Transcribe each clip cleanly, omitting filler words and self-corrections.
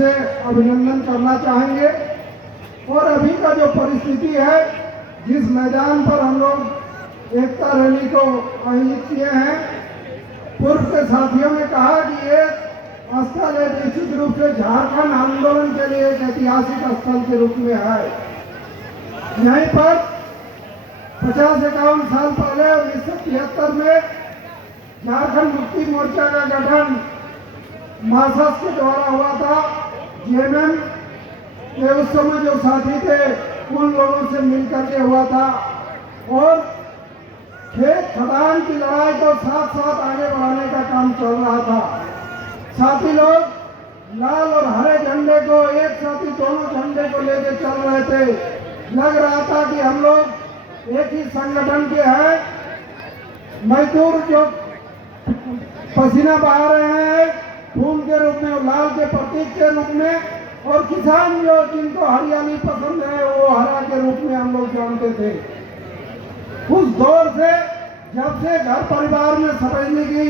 से अभिनंदन करना चाहेंगे। और अभी का जो परिस्थिति है, जिस मैदान पर हम लोग एकता रैली को आयोजित किए हैं, पूर्व के साथियों ने कहा कि ये स्थल निश्चित रूप से झारखंड आंदोलन के लिए एक ऐतिहासिक स्थल के रूप में है। यहीं पर 50-51 साल पहले 1973 में झारखंड मुक्ति मोर्चा का गठन मार्क्सिस्ट के द्वारा हुआ था। जेएमएम के उस समय जो साथी थे उन लोगों से मिलकर के हुआ था और खेत खदान की लड़ाई को साथ साथ आगे बढ़ाने का काम चल रहा था। साथी लोग लाल और हरे झंडे को एक साथ ही दोनों झंडे को लेकर चल रहे थे। लग रहा था कि हम लोग एक ही संगठन के हैं। मजदूर जो पसीना बहा रहे हैं खून के रूप में, लाल के प्रतीक के रूप में, और किसान जो जिनको हरियाली पसंद है वो हरा के रूप में हम लोग जानते थे। उस दौर से जब से घर परिवार में समझने की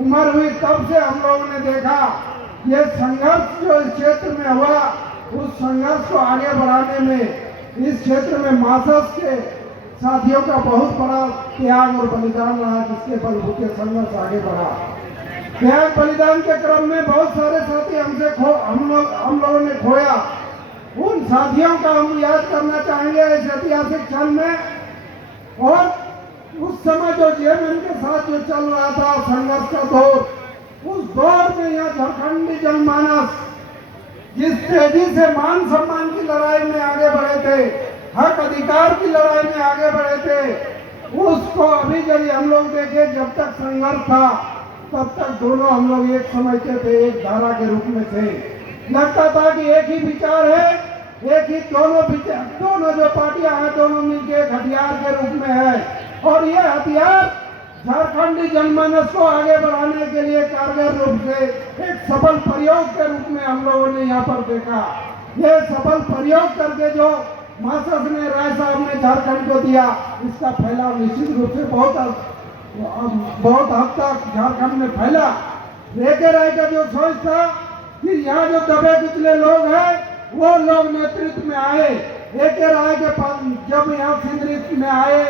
उम्र हुई तब से हम लोगों ने देखा ये संघर्ष जो इस क्षेत्र में हुआ, उस संघर्ष को आगे बढ़ाने में इस क्षेत्र में मार्क्सिस्ट के साथियों का बहुत बड़ा त्याग और बलिदान रहा, जिसके बलबूते संघर्ष आगे बढ़ा। त्याग बलिदान के क्रम में बहुत सारे साथी हम लोगों ने खोया। उन साथियों का हम याद करना चाहेंगे इस ऐतिहासिक क्षण में। और उस समय जो जेएमएम के साथ जो चल रहा था संघर्ष का दौर, उस दौर में यह झारखंडी जनमानस जिस तेजी से मान सम्मान की लड़ाई में आगे बढ़े थे, हक अधिकार की लड़ाई में आगे बढ़े थे, उसको अभी यदि हम लोग देखें, जब तक संघर्ष था तब तक दोनों हम लोग एक समझते थे, एक धारा के रूप में थे। लगता था कि एक ही विचार है, एक ही दोनों जो पार्टियां हैं दोनों मिलकर एक हथियार के रूप में है। और ये हथियार झारखंडी जनमानस को आगे बढ़ाने के लिए कारगर रूप से एक सफल प्रयोग के रूप में हम लोगों ने यहाँ पर देखा। ये सफल प्रयोग करके जो मार्क्सिस्ट ने, राय साहब ने झारखंड को दिया, इसका फैलाव निश्चित रूप से बहुत हद तक झारखंड में फैला। लेके राय का जो सोच था कि यहाँ जो दबे कुचले लोग हैं वो लोग नेतृत्व में आए। एक राय के पास जब यहाँ सिंदरी में आए,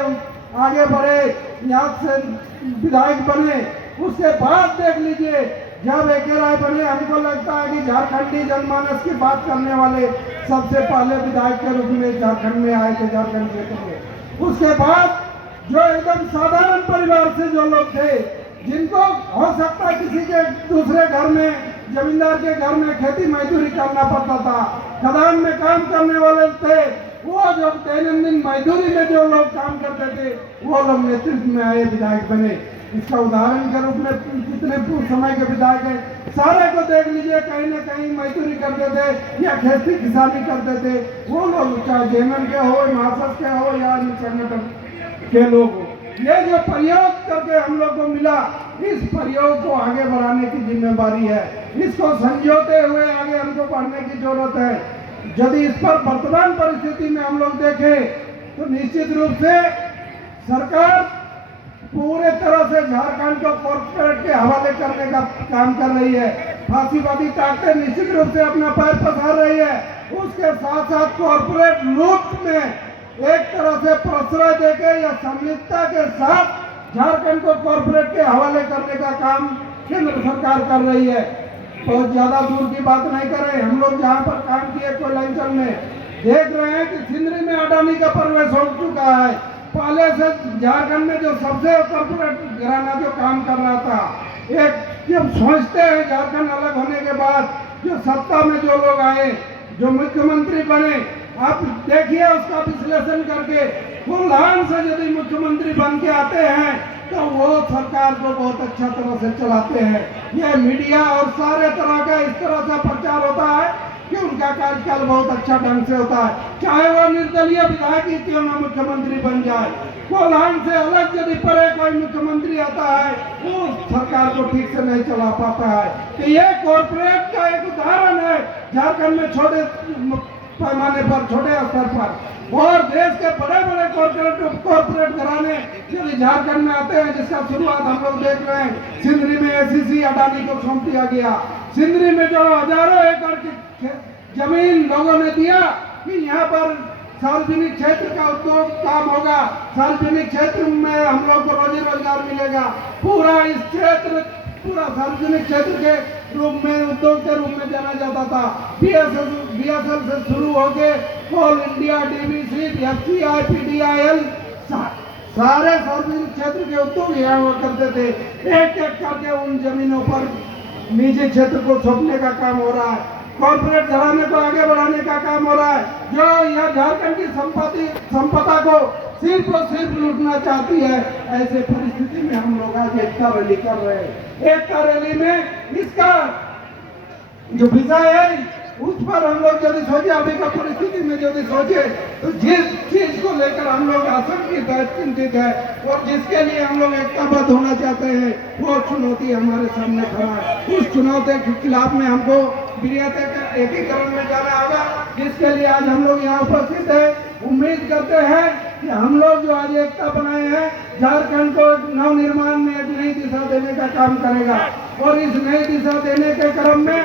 आगे बढ़े, यहाँ से विधायक बने, उसके बाद देख लीजिए जब एक राय बने, हमको लगता है कि झारखंडी जनमानस की बात करने वाले सबसे पहले विधायक के रूप में झारखंड में आए थे, झारखंड क्षेत्र में। उसके बाद जो एकदम साधारण परिवार से जो लोग थे, जिनको हो सकता है किसी के दूसरे घर में, जमींदार के घर में खेती मजदूरी करना पड़ता था, खदान में काम करने वाले थे, वो जो दैनंदिन मजदूरी में जो लोग काम करते थे वो लोग नेतृत्व में आए, विधायक बने। इसका उदाहरण के रूप में जितने समय के विधायक हैं सारे को देख लीजिए, कहीं न कहीं मजदूरी करते थे या खेती किसानी करते थे। वो लोग चाहे जेएमएम के हो, मार्क्सिस्ट के हो या अन्य संगठन के लोग हो, ये जो प्रयोग करके हम लोग को मिला, इस प्रयोग को आगे बढ़ाने की जिम्मेदारी है। इसको संजोते हुए आगे हमको बढ़ने की जरूरत है। यदि इस पर वर्तमान परिस्थिति में हम लोग देखें तो निश्चित रूप से सरकार पूरे तरह से झारखंड को कॉर्पोरेट के हवाले करने का काम कर रही है। फांसीवादी ताकतें निश्चित रूप से अपना पैर पसार रही है। उसके साथ साथ कॉर्पोरेट लूट में एक तरह से प्रश्रय देके या संलिप्तता के साथ झारखंड को कॉर्पोरेट के हवाले करने का काम केंद्र सरकार कर रही है। बहुत ज्यादा दूर की बात नहीं कर रहे, हम लोग जहाँ पर काम किए कोयलांचल में देख रहे हैं कि सिंदरी में अडानी का प्रवेश हो चुका है। पहले से झारखंड में जो सबसे कॉर्पोरेट घराना जो काम कर रहा था, एक जब सोचते हैं झारखंड अलग होने के बाद जो सत्ता में जो लोग आए, जो मुख्यमंत्री बने, आप देखिए उसका विश्लेषण करके, कुल्हान से यदि मुख्यमंत्री बन के आते हैं तो वो सरकार को बहुत अच्छा तरह से चलाते हैं। यह मीडिया और सारे तरह का इस तरह से प्रचार होता है कि उनका कार्यकाल बहुत अच्छा ढंग से होता है, चाहे वो निर्दलीय विधायक ही क्यों ना मुख्यमंत्री बन जाए। कोल्हान से अलग यदि परे कोई मुख्यमंत्री आता है वो सरकार को ठीक से नहीं चला पाता है। तो ये कॉर्पोरेट का एक उदाहरण है झारखंड में, छोटे पैमाने पर, छोटे स्तर पर। और देश के बड़े बड़े कॉर्पोरेट घराने यदि झारखंड में आते हैं, जिसका शुरुआत हम लोग देख रहे हैं, सिंदरी में एसीसी अडानी को सौंप दिया गया, सिंदरी में जो हजारों एकड़ की जमीन लोगों ने दिया कि यहाँ पर सार्वजनिक क्षेत्र का उद्योग काम होगा, सार्वजनिक क्षेत्र में हम लोग को रोजी रोजगार मिलेगा। पूरा इस क्षेत्र पूरा सार्वजनिक क्षेत्र के रूप में उद्योग के रूप में जाना जाता था। बीएसएल से शुरू होके कोल इंडिया, डीवीसी, एफसीआई, पीडीआईएल सारे सार्वजनिक क्षेत्र के उद्योग यहाँ हुआ करते थे। एक एक करके उन जमीनों पर निजी क्षेत्र को सौंपने का काम हो रहा है, कॉर्पोरेट घराने को आगे बढ़ाने का काम हो रहा है, जो यह झारखंड की संपदा को सिर्फ और सिर्फ लूटना चाहती है। ऐसे परिस्थिति में हम लोग आज एकता रैली कर रहे हैं। एकता रैली में इसका जो विषय है उस पर हम लोग यदि सोचे, अभी का परिस्थिति में यदि सोचे तो जिस चीज को लेकर हम लोग आशंकित है, चिंतित है और जिसके लिए हम लोग एकताबद्ध होना चाहते हैं, वो चुनौती हमारे सामने खड़ा है। उस चुनौती के खिलाफ में हमको वरीयता का एकीकरण में जाना होगा, जिसके लिए आज हम लोग यहाँ उपस्थित है। उम्मीद करते हैं कि हम लोग जो आज एकता बनाए हैं, झारखंड को नवनिर्माण में एक नई दिशा देने का काम करेगा और इस नई दिशा देने के क्रम में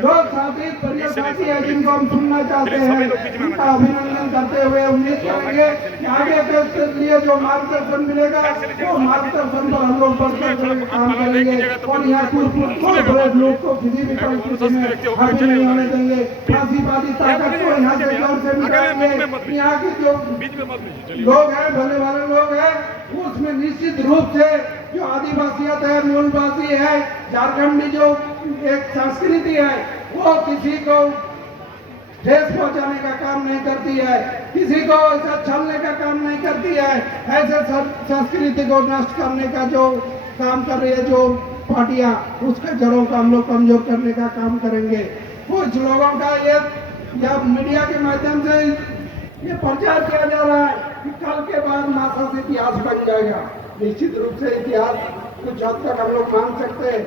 जो साथी प्रिय साथी है जिनको हम सुनना चाहते हैं, उनका अभिनंदन करते हुए उम्मीद करेंगे कि आगे के लिए जो मार्गदर्शन मिलेगा वो मार्गदर्शन पर हम लोग बढ़कर काम करेंगे और यहाँ कॉर्पोरेट लोग को किसी भी परिस्थिति में हावी नहीं होने देंगे। फांसीवादी ताकत को यहाँ से जोर से मिटाएंगे। यहाँ के जो लोग हैं, भले वाले लोग हैं, उसमें निश्चित रूप से जो आदिवासियत है, मूलवासी है, झारखंड में जो एक संस्कृति है वो किसी को ठेस पहुंचाने का काम नहीं करती है, किसी को ऐसा छलने का काम नहीं करती है। ऐसे संस्कृति को नष्ट करने का जो काम कर रही है जो पार्टियां, उसके जड़ों को हम लोग कमजोर करने का काम करेंगे। कुछ लोगों का ये या मीडिया के माध्यम से ये प्रचार किया जा रहा है कि कल के बाद मासा से इतिहास बन जाएगा। निश्चित रूप से इतिहास कुछ हद तक हम लोग मान सकते हैं।